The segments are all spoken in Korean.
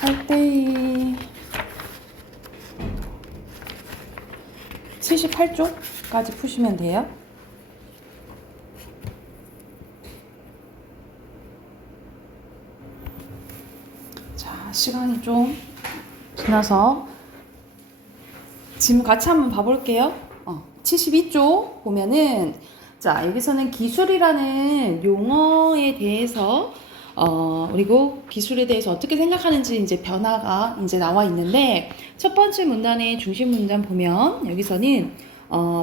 8대2 78쪽까지 푸시면 돼요. 자, 시간이 좀 지나서 지금 같이 한번 봐볼게요. 72쪽 보면은, 자, 여기서는 기술이라는 용어에 대해서 그리고 기술에 대해서 어떻게 생각하는지 이제 변화가 이제 나와 있는데, 첫 번째 문단의 중심 문단 보면 여기서는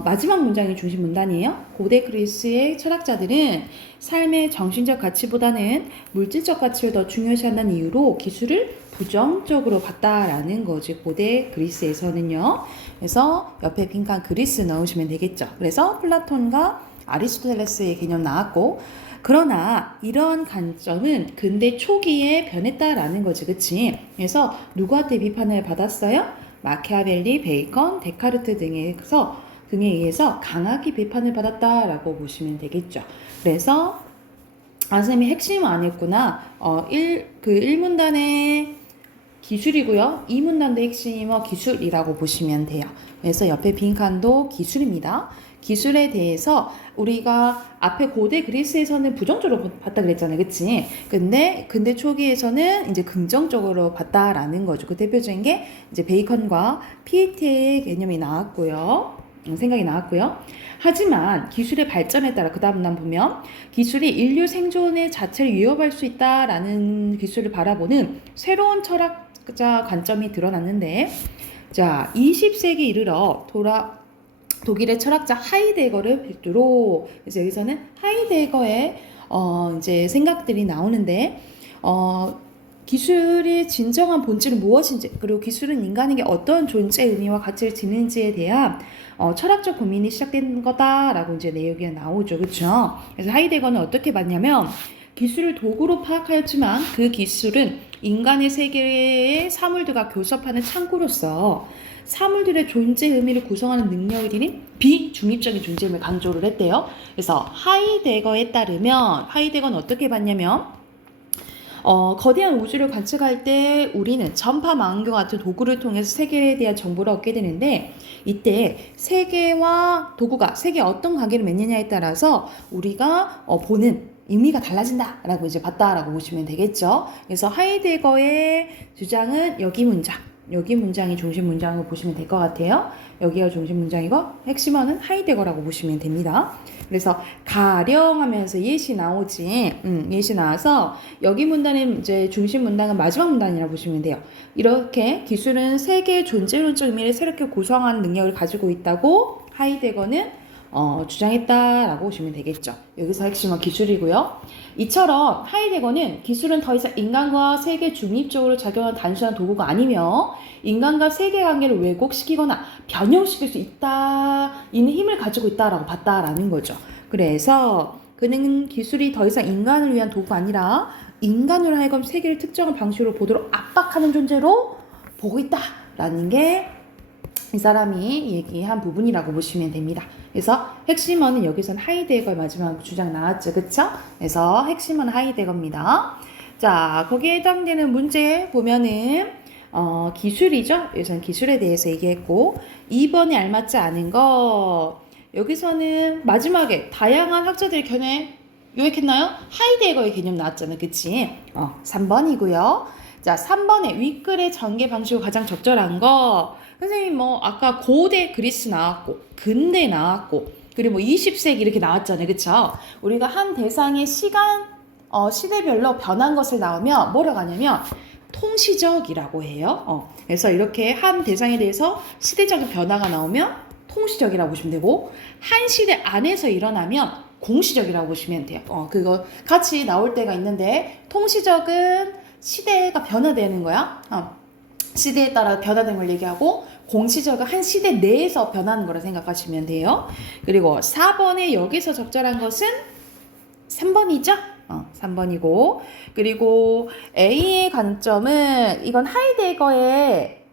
마지막 문장이 중심 문단이에요. 고대 그리스의 철학자들은 삶의 정신적 가치보다는 물질적 가치를 더 중요시한다는 이유로 기술을 부정적으로 봤다라는 거지, 고대 그리스에서는요. 그래서 옆에 빈칸 그리스 넣으시면 되겠죠. 그래서 플라톤과 아리스토텔레스의 개념 나왔고, 그러나 이런 관점은 근대 초기에 변했다라는 거지, 그치? 그래서 누구한테 비판을 받았어요? 마키아벨리, 베이컨, 데카르트 등에 의해서 강하게 비판을 받았다라고 보시면 되겠죠. 그래서 선생님이 핵심 안 했구나. 1문단의 기술이고요. 2문단도 핵심이 기술이라고 보시면 돼요. 그래서 옆에 빈칸도 기술입니다. 기술에 대해서 우리가 앞에 고대 그리스에서는 부정적으로 봤다 그랬잖아요. 그치? 근데 초기에서는 이제 긍정적으로 봤다라는 거죠. 그 대표적인 게 이제 베이컨과 피에티의 개념이 나왔고요. 생각이 나왔고요. 하지만 기술의 발전에 따라 그 다음 난 보면 기술이 인류 생존의 자체를 위협할 수 있다라는 기술을 바라보는 새로운 철학자 관점이 드러났는데, 자, 20세기 이르러 독일의 철학자 하이데거를 필두로, 그래서 여기서는 하이데거의 이제 생각들이 나오는데, 기술의 진정한 본질은 무엇인지, 그리고 기술은 인간에게 어떤 존재 의미와 가치를 지니는지에 대한 철학적 고민이 시작된 거다라고 이제 내용이 나오죠, 그렇죠? 그래서 하이데거는 어떻게 봤냐면, 기술을 도구로 파악하였지만 그 기술은 인간의 세계의 사물들과 교섭하는 창구로서 사물들의 존재 의미를 구성하는 능력이 되는 비중립적인 존재임을 강조를 했대요. 그래서 하이데거에 따르면, 하이데거는 어떻게 봤냐면, 거대한 우주를 관측할 때 우리는 전파망원경과 같은 도구를 통해서 세계에 대한 정보를 얻게 되는데, 이때 세계와 도구가 세계에 어떤 관계를 맺느냐에 따라서 우리가 보는 의미가 달라진다라고 이제 봤다라고 보시면 되겠죠. 그래서 하이데거의 주장은 여기 문장이 중심 문장으로 보시면 될 것 같아요. 여기가 중심 문장이고 핵심어는 하이데거라고 보시면 됩니다. 그래서 가령하면서 예시 나오지. 예시 나와서 여기 문단의 이제 중심 문단은 마지막 문단이라고 보시면 돼요. 이렇게 기술은 세계의 존재론적 의미를 새롭게 구성하는 능력을 가지고 있다고 하이데거는 주장했다라고 보시면 되겠죠. 여기서 핵심은 기술이고요. 이처럼 하이데거는 기술은 더 이상 인간과 세계 중립적으로 작용하는 단순한 도구가 아니며 인간과 세계 관계를 왜곡시키거나 변형시킬 수 있는 힘을 가지고 있다라고 봤다라는 거죠. 그래서 그는 기술이 더 이상 인간을 위한 도구가 아니라 인간으로 하여금 세계를 특정한 방식으로 보도록 압박하는 존재로 보고 있다라는 게 이 사람이 얘기한 부분이라고 보시면 됩니다. 그래서 핵심어는 여기서는 하이데거의 마지막 주장 나왔죠, 그쵸? 그래서 핵심어는 하이데거입니다. 자, 거기에 해당되는 문제 보면은 기술이죠. 여기서는 기술에 대해서 얘기했고, 2번에 알맞지 않은 거, 여기서는 마지막에 다양한 학자들의 견해 요약했나요? 하이데거의 개념 나왔잖아요, 그치? 3번이고요. 자, 3번에 윗글의 전개 방식으로 가장 적절한 거, 선생님 아까 고대 그리스 나왔고 근대 나왔고 그리고 20세기 이렇게 나왔잖아요, 그쵸? 우리가 한 대상의 시대별로 변한 것을 나오면 뭐라고 하냐면 통시적이라고 해요. 그래서 이렇게 한 대상에 대해서 시대적인 변화가 나오면 통시적이라고 보시면 되고, 한 시대 안에서 일어나면 공시적이라고 보시면 돼요. 그거 같이 나올 때가 있는데, 통시적은 시대가 변화되는 거야. 시대에 따라 변화된 걸 얘기하고, 공시적은 한 시대 내에서 변하는 거라 생각하시면 돼요. 그리고 4번에 여기서 적절한 것은 3번이죠? 3번이고, 그리고 A의 관점은 이건 하이데거의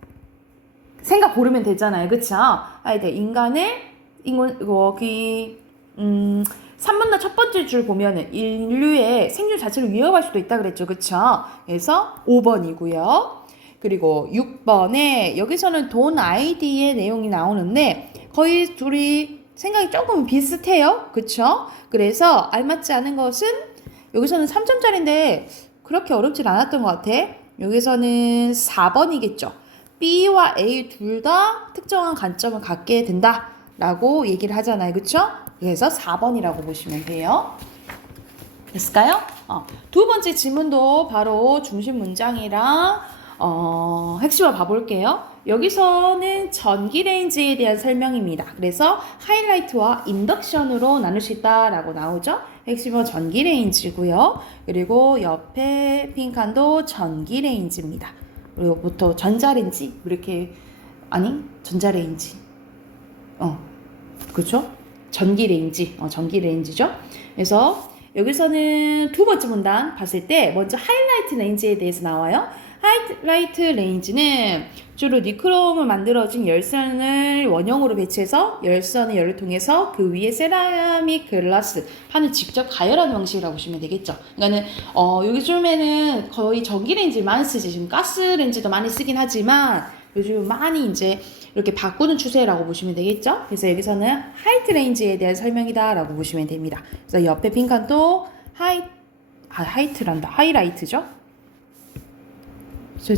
생각 고르면 되잖아요, 그쵸? 하이데거 여기 3번의 첫 번째 줄 보면은 인류의 생존 자체를 위협할 수도 있다 그랬죠, 그쵸? 그래서 5번이고요. 그리고 6번에 여기서는 돈 아이디의 내용이 나오는데 거의 둘이 생각이 조금 비슷해요. 그쵸? 그래서 알맞지 않은 것은 여기서는 3점짜리인데 그렇게 어렵진 않았던 것 같아. 여기서는 4번이겠죠. B와 A 둘 다 특정한 관점을 갖게 된다 라고 얘기를 하잖아요. 그쵸? 그래서 4번이라고 보시면 돼요. 됐을까요? 두 번째 지문도 바로 중심 문장이랑 핵심을 봐볼게요. 여기서는 전기 레인지에 대한 설명입니다. 그래서 하이라이트와 인덕션으로 나눌 수 있다라고 나오죠. 핵심은 전기 레인지고요. 그리고 옆에 빈칸도 전기 레인지입니다. 그리고 보통 전자레인지 이렇게 아니 전자레인지 그렇죠? 전기 레인지 전기 레인지죠. 그래서 여기서는 두 번째 문단 봤을 때 먼저 하이라이트 레인지에 대해서 나와요. 하이라이트 레인지는 주로 니크롬을 만들어진 열선을 원형으로 배치해서 열선의 열을 통해서 그 위에 세라믹 글라스 판을 직접 가열하는 방식이라고 보시면 되겠죠. 그러니까는 요즘에는 거의 전기 레인지 많이 쓰지. 지금 가스 레인지도 많이 쓰긴 하지만 요즘 많이 이제 이렇게 바꾸는 추세라고 보시면 되겠죠. 그래서 여기서는 하이트 레인지에 대한 설명이다 라고 보시면 됩니다. 그래서 옆에 빈칸도 하이트란다. 하이라이트죠.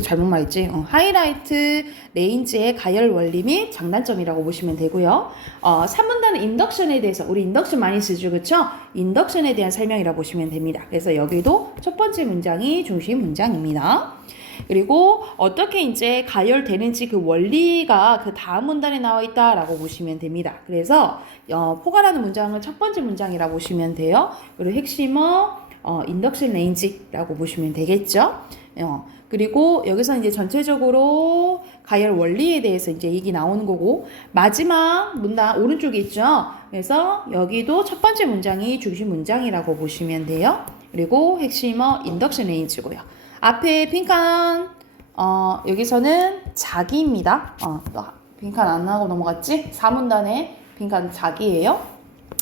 잘못 말했지. 하이라이트 레인지의 가열 원리 및 장단점이라고 보시면 되고요. 3문단은 인덕션에 대해서 우리 인덕션 많이 쓰죠. 그쵸? 인덕션에 대한 설명이라고 보시면 됩니다. 그래서 여기도 첫 번째 문장이 중심 문장입니다. 그리고 어떻게 이제 가열되는지 그 원리가 그 다음 문단에 나와 있다라고 보시면 됩니다. 그래서 포괄하는 문장을 첫 번째 문장이라고 보시면 돼요. 그리고 핵심은 인덕션 레인지라고 보시면 되겠죠. 그리고 여기서 이제 전체적으로 가열 원리에 대해서 이제 얘기 나오는 거고 마지막 문단 오른쪽에 있죠. 그래서 여기도 첫 번째 문장이 중심 문장이라고 보시면 돼요. 그리고 핵심은 인덕션 레인지고요. 앞에 빈칸 여기서는 자기입니다. 빈칸 안 하고 넘어갔지? 4문단에 빈칸 자기예요.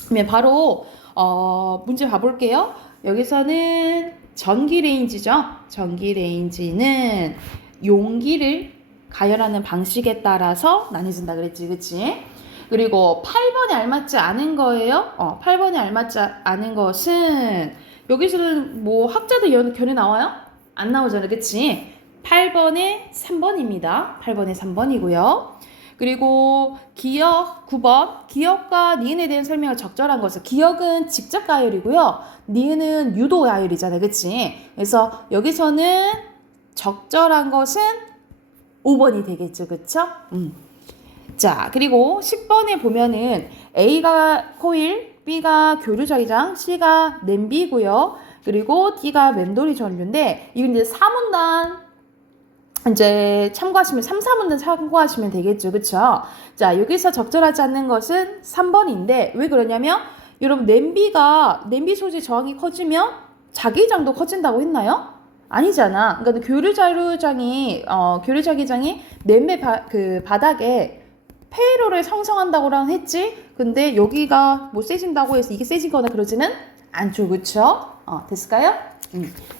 그러면 바로 문제 봐볼게요. 여기서는 전기 레인지죠. 전기 레인지는 용기를 가열하는 방식에 따라서 나뉘어진다 그랬지, 그치? 그리고 8번에 알맞지 않은 거예요. 8번에 알맞지 않은 것은 여기서는 뭐 학자들 견해 나와요? 안 나오잖아, 그치? 8번에 3번입니다. 8번에 3번이고요. 그리고 기억 9번 기억과 니은에 대한 설명을 적절한 것은 기억은 직접 가열이고요. 니은은 유도 가열이잖아요. 그치? 그래서 여기서는 적절한 것은 5번이 되겠죠. 그쵸? 자, 그리고 10번에 보면은 A가 코일, B가 교류자기장, C가 냄비고요. 그리고 D가 맴돌이 전류인데 이건 이제 4문단 이제 참고하시면 3, 4문단 참고하시면 되겠죠. 그쵸? 자, 여기서 적절하지 않는 것은 3번인데 왜 그러냐면 여러분 냄비 소재 저항이 커지면 자기장도 커진다고 했나요? 아니잖아. 그러니까 교류자기장이 냄비 바닥에 폐로를 형성한다고랑 했지. 근데 여기가 뭐 세진다고 해서 이게 세지거나 그러지는 않죠. 그쵸? 됐을까요?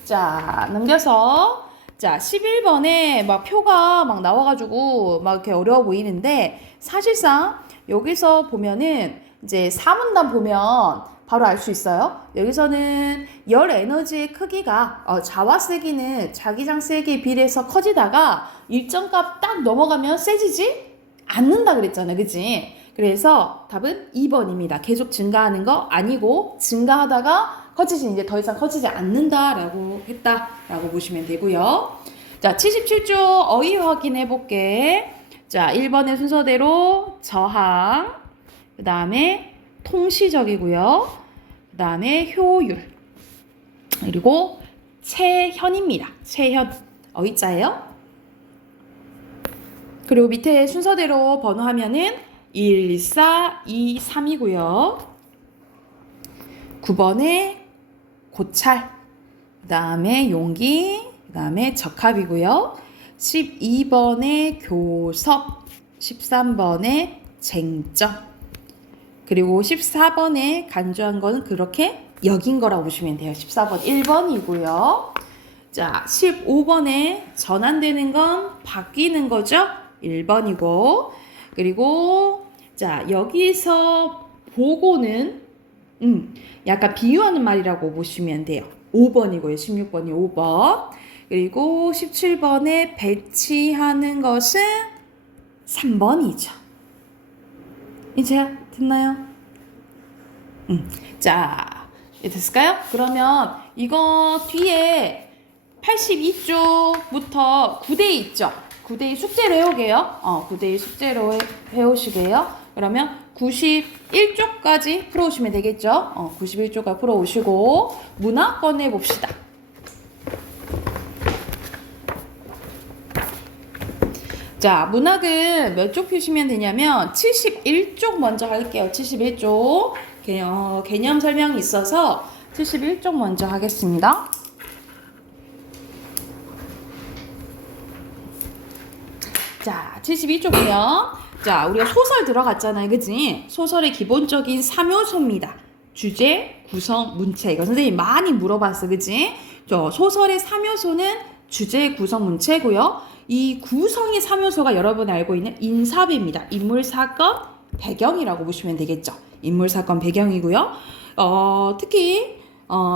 자, 넘겨서 자, 11번에 막 표가 막 나와가지고 막 이렇게 어려워 보이는데 사실상 여기서 보면은 이제 4문단 보면 바로 알 수 있어요. 여기서는 열 에너지의 크기가 자와 세기는 자기장 세기에 비례해서 커지다가 일정 값 딱 넘어가면 세지지 않는다 그랬잖아. 그치? 그래서 답은 2번입니다. 계속 증가하는 거 아니고 증가하다가 커지지 이제 더 이상 커지지 않는다라고 했다라고 보시면 되고요. 자, 77조 어휘 확인해 볼게. 자, 1번의 순서대로 저항, 그 다음에 통시적이고요. 그 다음에 효율, 그리고 체현입니다. 체현 어휘자예요. 그리고 밑에 순서대로 번호하면은 1, 4, 2, 3이고요. 9번에 고찰, 그 다음에 용기, 그 다음에 적합이고요. 12번에 교섭, 13번에 쟁점, 그리고 14번에 간주한 거는 그렇게 여긴 거라고 보시면 돼요. 14번 1번이고요. 자, 15번에 전환되는 건 바뀌는 거죠. 1번이고. 그리고 자, 여기서 보고는 약간 비유하는 말이라고 보시면 돼요. 5번이고요. 16번이 5번. 그리고 17번에 배치하는 것은 3번이죠. 이제 됐나요? 자, 됐을까요? 그러면 이거 뒤에 82쪽부터 9대2 있죠? 9대2 숙제로 해오게요. 9대2 숙제로 해오시게요. 그러면 91쪽까지 풀어오시면 되겠죠? 91쪽까지 풀어오시고 문학 꺼내봅시다. 자, 문학은 몇 쪽 펴시면 되냐면 71쪽 먼저 할게요. 71쪽 개념 설명이 있어서 71쪽 먼저 하겠습니다. 자, 72쪽 보면 자, 우리가 소설 들어갔잖아요. 그치? 소설의 기본적인 3요소입니다. 주제, 구성, 문체. 이거 선생님이 많이 물어봤어. 그치? 소설의 3요소는 주제, 구성, 문체고요. 이 구성의 3요소가 여러분 알고 있는 인사배입니다. 인물, 사건, 배경이라고 보시면 되겠죠. 인물, 사건, 배경이고요. 특히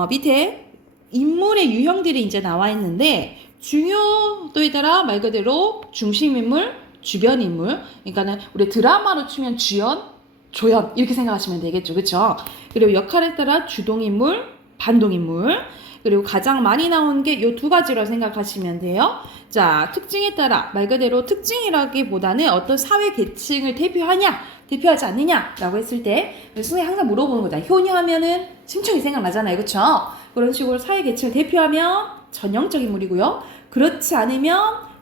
밑에 인물의 유형들이 이제 나와 있는데 중요도에 따라 말 그대로 중심인물, 주변인물. 그러니까는 우리 드라마로 치면 주연, 조연 이렇게 생각하시면 되겠죠. 그렇죠? 그리고 역할에 따라 주동인물, 반동인물. 그리고 가장 많이 나오는 게 이 두 가지로 생각하시면 돼요. 자, 특징에 따라 말 그대로 특징이라기보다는 어떤 사회 계층을 대표하냐, 대표하지 않느냐라고 했을 때 선생님이 항상 물어보는 거잖아요. 효녀하면은 심청이 생각나잖아요. 그렇죠? 그런 식으로 사회 계층을 대표하면 전형적 인물이고요. 그렇지 않으면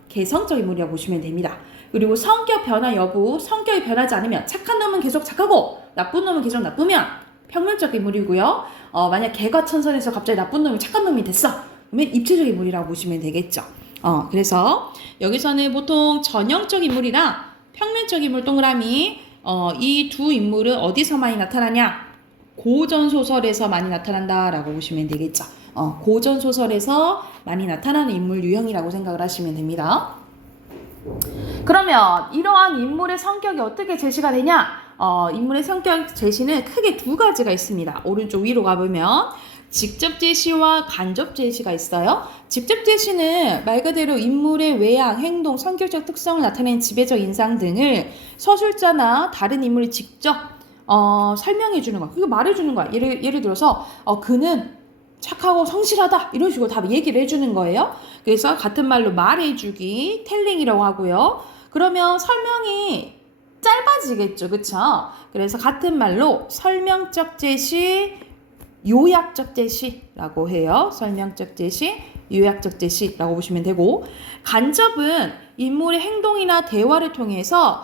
개성적 인물이라고 보시면 됩니다. 그리고 성격 변화 여부, 성격이 변하지 않으면 착한 놈은 계속 착하고 나쁜 놈은 계속 나쁘면 평면적 인물이고요. 만약 개과천선에서 갑자기 나쁜 놈이 착한 놈이 됐어. 그러면 입체적 인물이라고 보시면 되겠죠. 그래서 여기서는 보통 전형적 인물이랑 평면적 인물 동그라미 이 두 인물은 어디서 많이 나타나냐? 고전소설에서 많이 나타난다라고 보시면 되겠죠. 고전소설에서 많이 나타나는 인물 유형이라고 생각을 하시면 됩니다. 그러면 이러한 인물의 성격이 어떻게 제시가 되냐? 인물의 성격 제시는 크게 두 가지가 있습니다. 오른쪽 위로 가보면 직접 제시와 간접 제시가 있어요. 직접 제시는 말 그대로 인물의 외양, 행동, 성격적 특성을 나타내는 지배적 인상 등을 서술자나 다른 인물이 직접 설명해 주는 거야. 그거 말해 주는 거야. 예를 들어서 그는 착하고 성실하다 이런 식으로 다 얘기를 해주는 거예요. 그래서 같은 말로 말해주기, 텔링이라고 하고요. 그러면 설명이 짧아지겠죠. 그쵸? 그래서 같은 말로 설명적 제시, 요약적 제시라고 해요. 설명적 제시, 요약적 제시라고 보시면 되고, 간접은 인물의 행동이나 대화를 통해서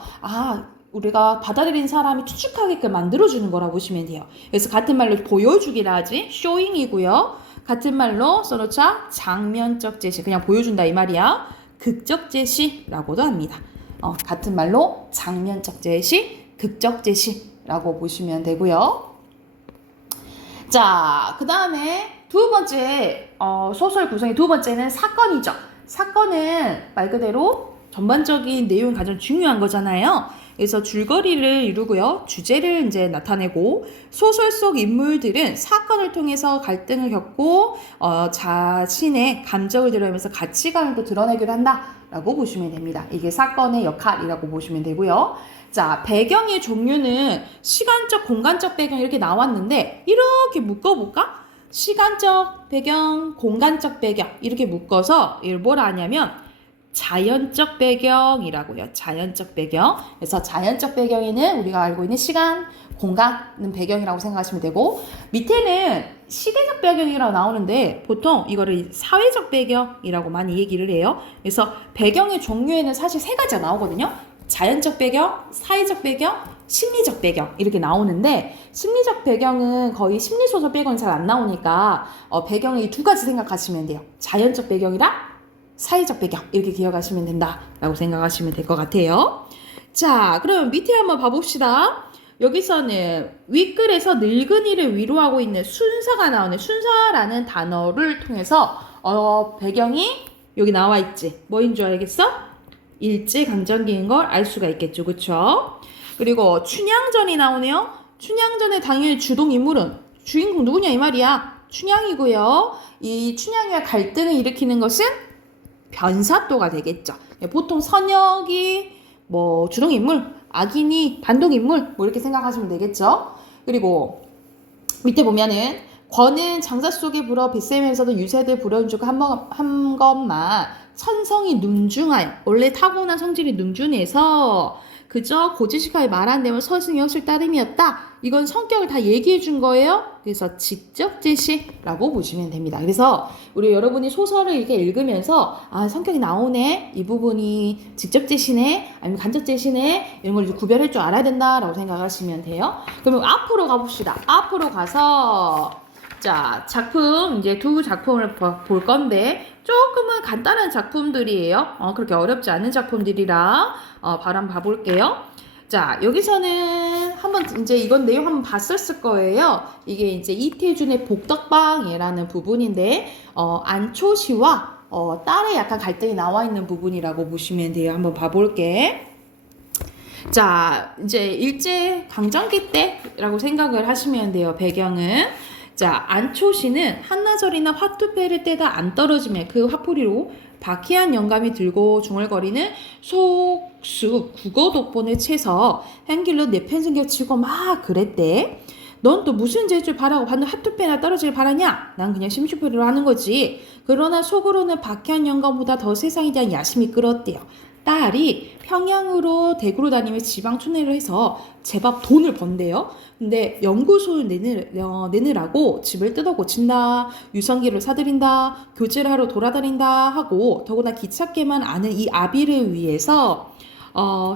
우리가 받아들인 사람이 추측하게끔 만들어주는 거라고 보시면 돼요. 그래서 같은 말로 보여주기라 하지, 쇼잉이고요. 같은 말로 써놓자 장면적 제시, 그냥 보여준다 이 말이야. 극적 제시라고도 합니다. 같은 말로 장면적 제시, 극적 제시라고 보시면 되고요. 자, 그 다음에 두 번째 소설 구성의 두 번째는 사건이죠. 사건은 말 그대로 전반적인 내용이 가장 중요한 거잖아요. 그래서 줄거리를 이루고요. 주제를 이제 나타내고 소설 속 인물들은 사건을 통해서 갈등을 겪고 자신의 감정을 드러내면서 가치관을 또 드러내기도 한다라고 보시면 됩니다. 이게 사건의 역할이라고 보시면 되고요. 자, 배경의 종류는 시간적, 공간적 배경 이렇게 나왔는데 이렇게 묶어볼까? 시간적 배경, 공간적 배경 이렇게 묶어서 이걸 뭐라 하냐면 자연적 배경이라고요. 자연적 배경. 그래서 자연적 배경에는 우리가 알고 있는 시간, 공간은 배경이라고 생각하시면 되고 밑에는 시대적 배경이라고 나오는데 보통 이거를 사회적 배경이라고 많이 얘기를 해요. 그래서 배경의 종류에는 사실 세 가지가 나오거든요. 자연적 배경, 사회적 배경, 심리적 배경 이렇게 나오는데 심리적 배경은 거의 심리소설 빼고는 잘 안 나오니까 배경이 두 가지 생각하시면 돼요. 자연적 배경이랑 사회적 배경 이렇게 기억하시면 된다라고 생각하시면 될 것 같아요. 자, 그럼 밑에 한번 봐봅시다. 여기서는 윗글에서 늙은이를 위로하고 있는 순사가 나오네. 순사라는 단어를 통해서 배경이 여기 나와 있지. 뭐인 줄 알겠어? 일제강점기인 걸 알 수가 있겠죠. 그쵸? 그리고 춘향전이 나오네요. 춘향전의 당일 주동인물은 주인공 누구냐 이 말이야. 춘향이고요. 이 춘향이와 갈등을 일으키는 것은 변사또가 되겠죠. 보통 선역이 뭐 주동인물, 악인이 반동인물 뭐 이렇게 생각하시면 되겠죠. 그리고 밑에 보면은 권은 장사 속에 불어 빗세면서도 유세들 불어주고 한 것만 천성이 능중하여 원래 타고난 성질이 능준해서 그저 고지식하게 말한 대로 서승이 없을 따름이었다. 이건 성격을 다 얘기해 준 거예요. 그래서 직접 제시라고 보시면 됩니다. 그래서 우리 여러분이 소설을 이렇게 읽으면서 아 성격이 나오네, 이 부분이 직접 제시네, 아니면 간접 제시네 이런 걸 이제 구별할 줄 알아야 된다라고 생각하시면 돼요. 그러면 앞으로 가봅시다. 앞으로 가서 자 작품 이제 두 작품을 볼 건데 조금은 간단한 작품들이에요. 그렇게 어렵지 않은 작품들이라 바로 한번 봐볼게요. 자 여기서는 한번 이제 이건 내용 한번 봤었을 거예요. 이게 이제 이태준의 복덕방이라는 부분인데 안초시와 딸의 약간 갈등이 나와 있는 부분이라고 보시면 돼요. 한번 봐볼게. 자 이제 일제 강점기 때라고 생각을 하시면 돼요. 배경은 자 안초시는 한나절이나 화투패를 떼다 안 떨어지면 그 화풀이로 박희한 영감이 들고 중얼거리는 속수 국어 독본을 채서 행길로 내편승 겹치고 막 그랬대. 넌 또 무슨 재주를 바라고 반도 화투패나 떨어지길 바라냐? 난 그냥 심슈패로 하는 거지. 그러나 속으로는 박희한 영감보다 더 세상에 대한 야심이 끌었대요. 딸이 평양으로 대구로 다니면서 지방 촌내를 해서 제법 돈을 번대요. 근데 연구소를 내느라고 집을 뜯어 고친다, 유성기를 사들인다, 교제를 하러 돌아다닌다 하고 더구나 귀찮게만 아는 이 아비를 위해서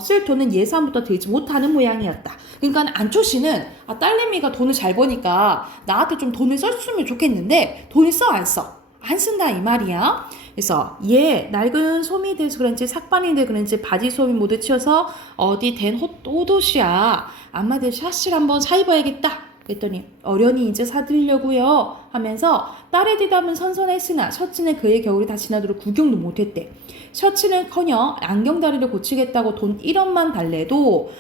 쓸 돈은 예산부터 들지 못하는 모양이었다. 그러니까 안초씨는 딸내미가 돈을 잘 버니까 나한테 좀 돈을 썼으면 좋겠는데 돈을 써 안 써? 안 쓴다 이 말이야. 그래서 얘 낡은 솜이 돼서 그런지 삭반인데 그런지 바지 솜이 모두 치워서 어디 된 옷옷이야. 안마들 샤시를 한번 사입어야겠다. 그랬더니 어련히 이제 사드리려고요 하면서 딸의 대답은 선선했으나 셔츠는 그의 겨울이 다 지나도록 구경도 못했대. 셔츠는커녕 안경다리를 고치겠다고 돈 1원만 달래도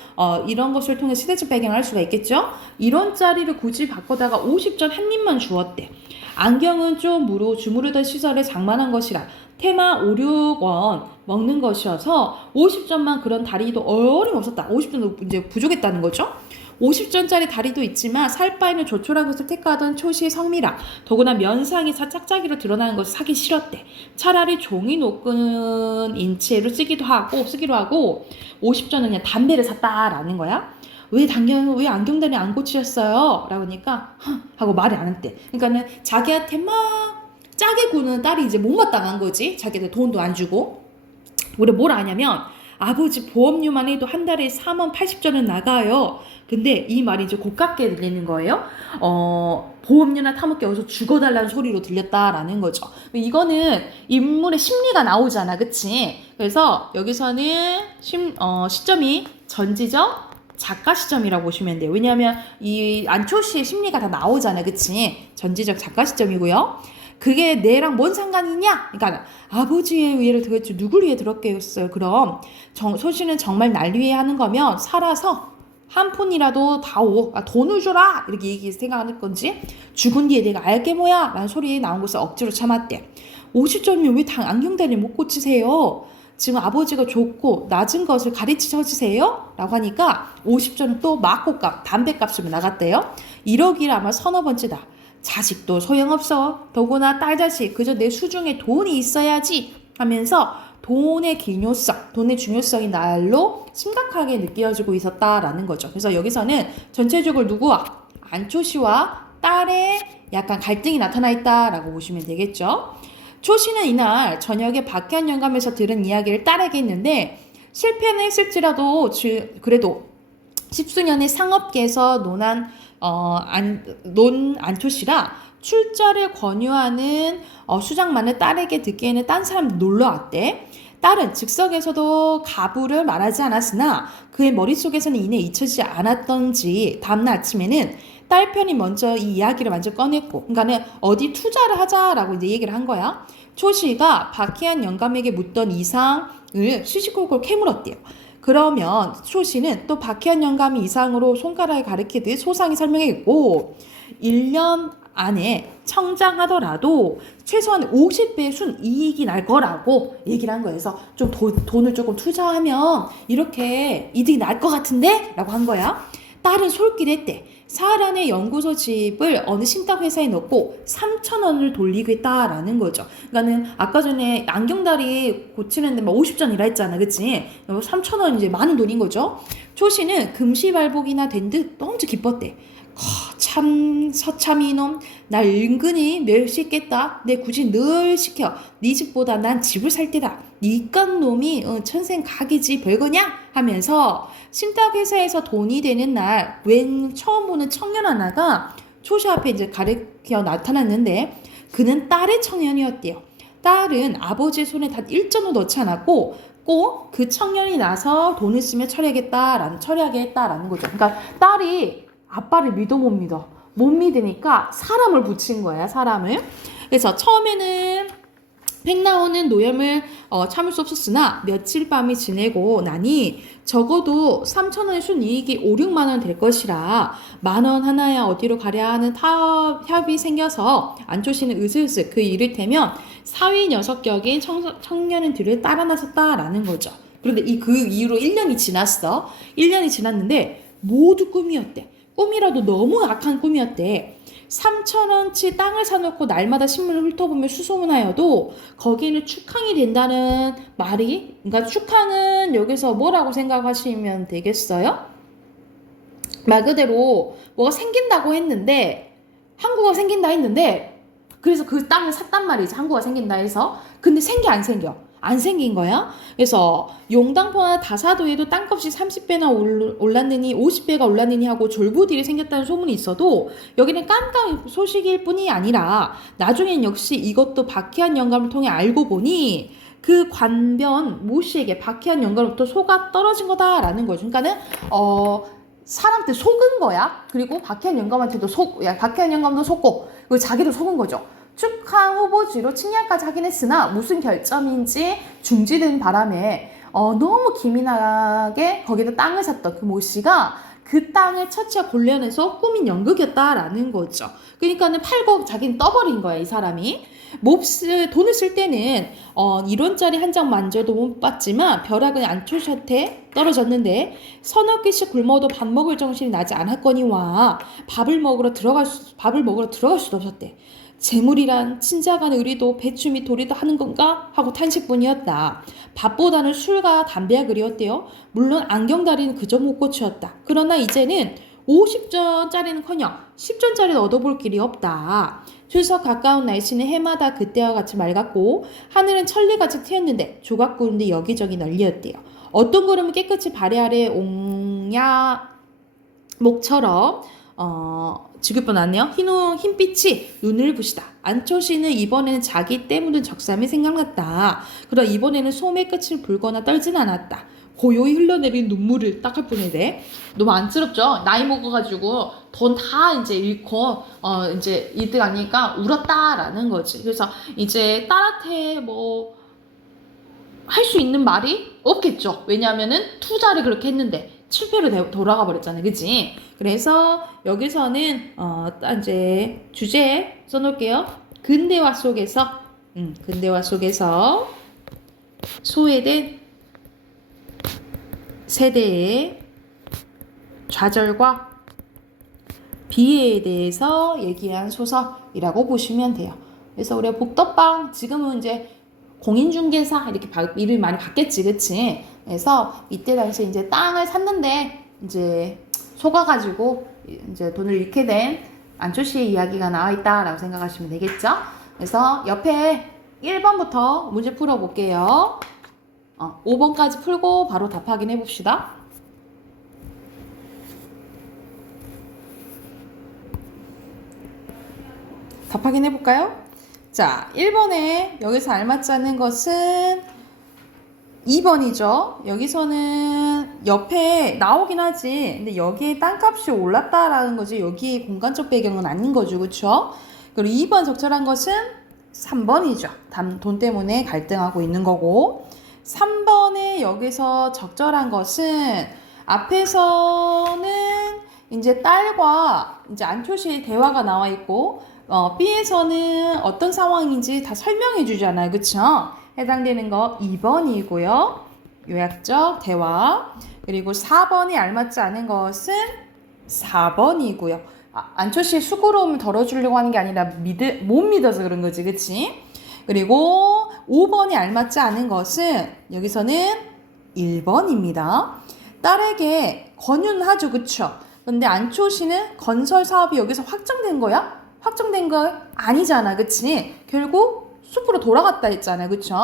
이런 것을 통해 시대적 배경을 알 수가 있겠죠. 1원짜리를 굳이 바꿔다가 50전 한 입만 주었대. 안경은 좀 주무르던 시절에 장만한 것이라 테마 5, 6원 먹는 것이어서 50전만 그런 다리도 어림없었다. 50전도 이제 부족했다는 거죠. 50전짜리 다리도 있지만 살 바에는 조촐한 것을 택하던 초시의 성미라 더구나 면상에서 짝짝이로 드러나는 것을 사기 싫었대. 차라리 종이 녹은 인체로 쓰기로 하고 50전은 그냥 담배를 샀다라는 거야. 왜 안경다리 안 고치셨어요? 라고 하니까 하고 말이 안 했대. 그러니까는 자기한테 막 짜게 구는 딸이 이제 못마땅한 거지. 자기한테 돈도 안 주고. 우리 뭘 아냐면 아버지 보험료만 해도 한 달에 4만 80전은 나가요. 근데 이 말이 이제 고깝게 들리는 거예요. 보험료나 타먹게 어디서 죽어달라는 소리로 들렸다라는 거죠. 이거는 인물의 심리가 나오잖아. 그치? 그래서 여기서는 시점이 전지적 작가 시점이라고 보시면 돼요. 왜냐하면 이 안초씨의 심리가 다 나오잖아. 그치? 전지적 작가 시점이고요. 그게 내랑 뭔 상관이냐? 그러니까 아버지의 위해를 들었지 누굴 위해 들었겠어요. 그럼 소씨는 정말 날 위해 하는 거면 살아서 한 푼이라도 돈을 줘라 이렇게 생각할 건지 죽은 뒤에 내가 알게 뭐야 라는 소리 나온 것을 억지로 참았대. 50점이면 왜 안경다리를 못 고치세요? 지금 아버지가 좋고 낮은 것을 가르쳐 주세요? 라고 하니까 50점은 또 막고값, 담배값으로 나갔대요. 1억이라 아마 서너 번째다. 자식도 소용없어. 더구나 딸 자식 그저 내 수중에 돈이 있어야지 하면서 돈의 중요성이 날로 심각하게 느껴지고 있었다라는 거죠. 그래서 여기서는 전체적으로 누구와 안초씨와 딸의 약간 갈등이 나타나 있다라고 보시면 되겠죠. 초씨는 이날 저녁에 박희한 영감에서 들은 이야기를 딸에게 했는데 실패는 했을지라도 그래도 십수년의 상업계에서 논 안초씨라 출자를 권유하는 수장만을 딸에게 듣기에는 딴 사람도 놀러왔대. 딸은 즉석에서도 가부를 말하지 않았으나 그의 머릿속에서는 이내 잊혀지지 않았던지 다음날 아침에는 딸 편이 먼저 이 이야기를 먼저 꺼냈고 그러니까는 어디 투자를 하자라고 이제 얘기를 한 거야. 초씨가 박해한 영감에게 묻던 이상을 시시콜콜 캐물었대요. 그러면 초씨는 또 박해한 영감이 이상으로 손가락을 가리키듯 소상히 설명했고 1년 안에 청장하더라도 최소한 50배의 순이익이 날 거라고 얘기를 한 거예요. 그래서 좀 돈을 조금 투자하면 이렇게 이득이 날 것 같은데? 라고 한 거야. 딸은 솔깃했대. 사흘 안에 연구소 집을 어느 신탁 회사에 넣고 3,000원을 돌리겠다라는 거죠. 그러니까는 아까 전에 안경다리 고치는데 막 50전이라 했잖아, 그치? 3,000원 이제 많은 돈인 거죠. 초씨는 금시발복이나 된 듯 너무 기뻤대. 참 서참이 놈, 날 은근히 멸시했겠다. 내 굳이 늘 시켜. 네 집보다 난 집을 살 때다. 니깐 놈이 천생 각이지 별거냐? 하면서 신탁회사에서 돈이 되는 날 웬 처음 보는 청년 하나가 초시 앞에 이제 가리켜 나타났는데 그는 딸의 청년이었대요. 딸은 아버지의 손에 단 1전도 넣지 않았고 꼭 그 청년이 나서 돈을 쓰며 처리하게 했다라는 거죠. 그러니까 딸이 아빠를 믿어 못 믿어. 못 믿으니까 사람을 붙인 거야, 사람을. 그래서 처음에는 팩 나오는 노염을 참을 수 없었으나 며칠 밤이 지내고 나니 적어도 3,000원의 순이익이 5, 6만 원 될 것이라 10,000원 하나야 어디로 가랴 하는 협이 생겨서 안초씨는 으슬으슬 그 이를테면 사위 녀석격인 청년들을 따라 나섰다라는 거죠. 그런데 그 이후로 1년이 지났어. 1년이 지났는데 모두 꿈이었대. 꿈이라도 너무 악한 꿈이었대. 3,000원치 땅을 사놓고 날마다 신문을 훑어보며 수소문하여도 거기는 축항이 된다는 말이, 그러니까 축항은 여기서 뭐라고 생각하시면 되겠어요? 말 그대로 뭐가 생긴다고 했는데, 항구가 생긴다 했는데, 그래서 그 땅을 샀단 말이지. 항구가 생긴다 해서. 근데 안 생겨. 안 생긴 거야. 그래서 용당포나 다사도에도 땅값이 30배나 올랐느니 50배가 올랐느니 하고 졸부딜이 생겼다는 소문이 있어도 여기는 깜깜 소식일 뿐이 아니라 나중엔 역시 이것도 박해한 영감을 통해 알고 보니 그 관변 모씨에게 박해한 영감으로부터 속아 떨어진 거다라는 거죠. 그러니까는 사람한테 속은 거야. 그리고 박해한 영감한테도 박해한 영감도 속고 그리고 자기도 속은 거죠. 축항 후보지로 측량까지 하긴 했으나 무슨 결점인지 중지된 바람에 너무 기민하게 거기다 땅을 샀던 그 모씨가 그 땅을 처치와 골련해서 꾸민 연극이었다라는 거죠. 그러니까는 팔고 자기는 떠버린 거야, 이 사람이. 돈을 쓸 때는 1원짜리 한 장 만져도 못 받지만 벼락은 안초샷에 떨어졌는데 서너 끼씩 굶어도 밥 먹을 정신이 나지 않았거니와 밥을 먹으러 들어갈 수도 없었대. 재물이란 친자간 의리도 배추 및 도리도 하는 건가? 하고 탄식뿐이었다. 밥보다는 술과 담배가 그리웠대요. 물론 안경다리는 그저 못 고치었다. 그러나 이제는 50전짜리는커녕 10전짜리도 얻어볼 길이 없다. 추석 가까운 날씨는 해마다 그때와 같이 맑았고 하늘은 천리같이 트였는데 조각구름도 여기저기 널리었대요. 어떤 구름은 깨끗이 발에 아래 옹야 목처럼 지급번 왔네요. 흰빛이 눈을 부시다. 안초씨는 이번에는 자기 때 묻은 적삼이 생각났다. 그러나 이번에는 소매 끝을 불거나 떨진 않았다. 고요히 흘러내린 눈물을 닦을 뿐인데 너무 안쓰럽죠. 나이 먹어가지고 돈 다 이제 잃고 이제 이득 아니니까 울었다라는 거지. 그래서 이제 딸한테 뭐 할 수 있는 말이 없겠죠. 왜냐하면은 투자를 그렇게 했는데 실패로 돌아가 버렸잖아요. 그치? 그래서 여기서는 이제 주제 써놓을게요. 근대화 속에서 소외된 세대의 좌절과 비애에 대해서 얘기한 소설이라고 보시면 돼요. 그래서 우리가 복덕방 지금은 이제 공인중개사 이렇게 일을 많이 받겠지, 그치? 그래서 이때 당시 이제 땅을 샀는데 이제 속아가지고 이제 돈을 잃게 된 안초씨의 이야기가 나와 있다라고 생각하시면 되겠죠? 그래서 옆에 1번부터 문제 풀어볼게요. 5번까지 풀고 바로 답 확인해 봅시다. 답 확인해 볼까요? 자, 1번에 여기서 알맞지 않는 것은 2번이죠. 여기서는 옆에 나오긴 하지. 근데 여기에 땅값이 올랐다라는 거지. 여기에 공간적 배경은 아닌 거죠. 그쵸? 그리고 2번 적절한 것은 3번이죠. 돈 때문에 갈등하고 있는 거고 3번에 여기서 적절한 것은 앞에서는 이제 딸과 이제 안초시의 대화가 나와 있고 B에서는 어떤 상황인지 다 설명해 주잖아요. 그쵸? 해당되는 거 2번이고요. 요약적 대화. 그리고 4번이 알맞지 않은 것은 4번이고요. 안초시 수고로움을 덜어주려고 하는 게 아니라 못 믿어서 그런 거지. 그치? 그리고 5번이 알맞지 않은 것은 여기서는 1번입니다. 딸에게 권유는 하죠. 그쵸? 근데 안초시는 건설 사업이 여기서 확정된 거야? 확정된 거 아니잖아. 그치? 결국 숲으로 돌아갔다 했잖아. 그쵸?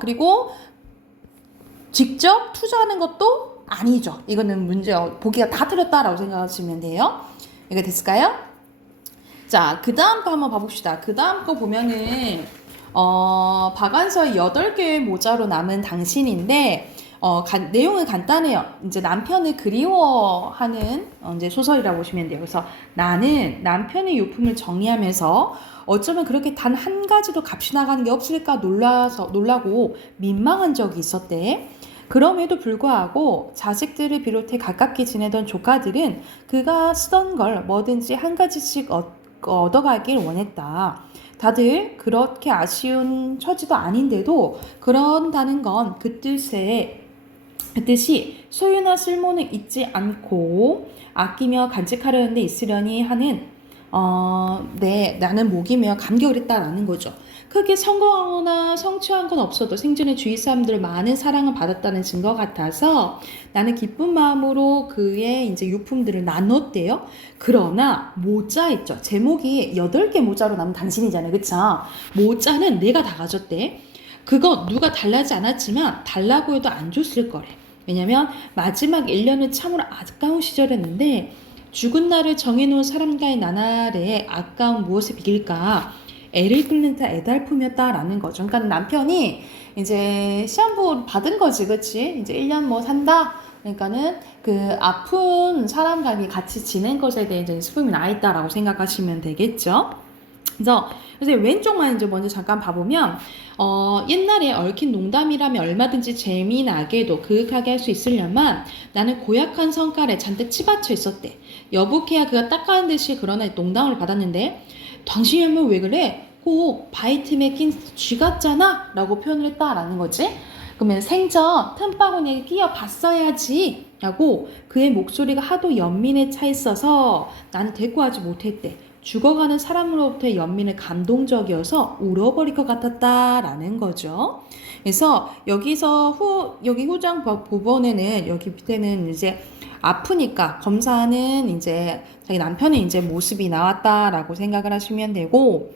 그리고 직접 투자하는 것도 아니죠. 이거는 문제, 보기가 다 틀렸다라고 생각하시면 돼요. 이거 됐을까요? 자, 그 다음 거 한번 봐봅시다. 그 다음 거 보면은, 박안서의 8개의 모자로 남은 당신인데, 내용은 간단해요. 이제 남편을 그리워하는 이제 소설이라고 보시면 돼요. 그래서 나는 남편의 유품을 정리하면서 어쩌면 그렇게 단 한 가지도 값이 나가는 게 없을까 놀라고 민망한 적이 있었대. 그럼에도 불구하고 자식들을 비롯해 가깝게 지내던 조카들은 그가 쓰던 걸 뭐든지 한 가지씩 얻어가길 원했다. 다들 그렇게 아쉬운 처지도 아닌데도 그런다는 건 그 뜻이 소유나 쓸모는 잊지 않고 아끼며 간직하려는 데 있으려니 하는 나는 목이 메어 감격을 했다라는 거죠. 크게 성공하거나 성취한 건 없어도 생전에 주위 사람들 많은 사랑을 받았다는 증거 같아서 나는 기쁜 마음으로 그의 이제 유품들을 나눴대요. 그러나 모자 있죠. 제목이 8개 모자로 남은 당신이잖아요. 그쵸? 모자는 내가 다 가졌대. 그거 누가 달라지 않았지만 달라고 해도 안 줬을 거래. 왜냐면 마지막 1년은 참으로 아까운 시절이었는데 죽은 날을 정해놓은 사람과의 나날에 아까운 무엇에 비길까? 애를 끓는 듯 애달품이었다라는 거죠. 그러니까 남편이 이제 시한부 받은 거지, 그치? 이제 1년 뭐 산다? 그러니까는 그 아픈 사람과 같이 지낸 것에 대해 이제 슬픔이 나 있다라고 생각하시면 되겠죠. 그래서 왼쪽만 이제 먼저 잠깐 봐보면 옛날에 얽힌 농담이라면 얼마든지 재미나게도 그윽하게 할 수 있으려면 나는 고약한 성깔에 잔뜩 치받쳐 있었대. 여보케야 그가 닦아는 듯이 그러나 농담을 받았는데 당신이 하면 왜 그래? 꼭 바이틈에 낀 쥐 같잖아? 라고 표현을 했다라는 거지. 그러면 생전 틈바구니에 끼어 봤어야지 라고 그의 목소리가 하도 연민에 차 있어서 나는 대꾸하지 못했대. 죽어가는 사람으로부터의 연민은 감동적이어서 울어버릴 것 같았다라는 거죠. 그래서 여기서 여기 후장 부분에는 여기 밑에는 이제 아프니까 검사는 이제 자기 남편의 이제 모습이 나왔다라고 생각을 하시면 되고,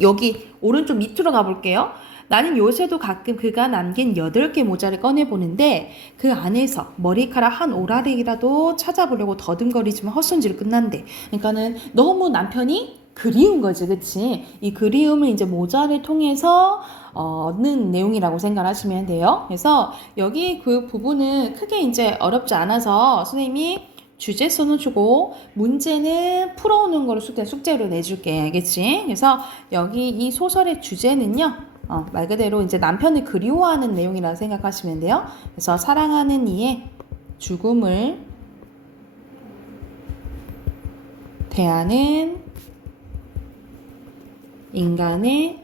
여기 오른쪽 밑으로 가볼게요. 나는 요새도 가끔 그가 남긴 8개 모자를 꺼내보는데 그 안에서 머리카락 한 오라리라도 찾아보려고 더듬거리지만 헛손질을 끝난대. 그러니까는 너무 남편이 그리운 거지, 그치? 이 그리움을 이제 모자를 통해서 얻는 내용이라고 생각하시면 돼요. 그래서 여기 그 부분은 크게 이제 어렵지 않아서 선생님이 주제 써놓고 문제는 풀어오는 거를 숙제로 내줄게. 알겠지? 그래서 여기 이 소설의 주제는요. 말 그대로 이제 남편을 그리워하는 내용이라고 생각하시면 돼요. 그래서 사랑하는 이의 죽음을 대하는 인간의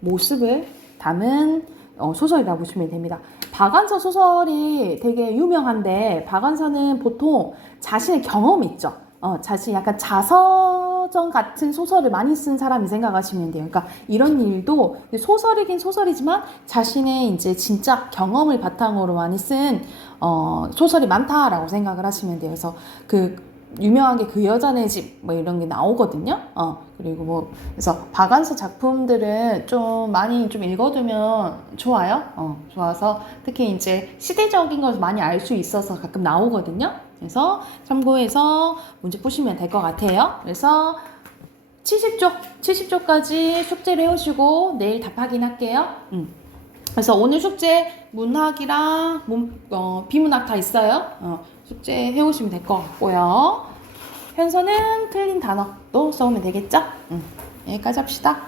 모습을 담은 소설이라고 보시면 됩니다. 박안서 소설이 되게 유명한데 박안서는 보통 자신의 경험이 있죠. 자신 약간 자서전 같은 소설을 많이 쓴 사람이 생각하시면 돼요. 그러니까 이런 일도 소설이긴 소설이지만 자신의 이제 진짜 경험을 바탕으로 많이 쓴 소설이 많다라고 생각을 하시면 돼요. 그래서 그 유명하게 그 여자네 집 뭐 이런 게 나오거든요. 그리고 뭐 그래서 박안서 작품들은 좀 많이 좀 읽어두면 좋아요. 좋아서 특히 이제 시대적인 것을 많이 알 수 있어서 가끔 나오거든요. 그래서 참고해서 문제 푸시면 될 것 같아요. 그래서 70쪽까지 숙제를 해오시고 내일 답 확인할게요. 그래서 오늘 숙제 문학이랑 비문학 다 있어요. 숙제 해오시면 될 것 같고요. 현서는 틀린 단어 또 써오면 되겠죠? 여기까지 합시다.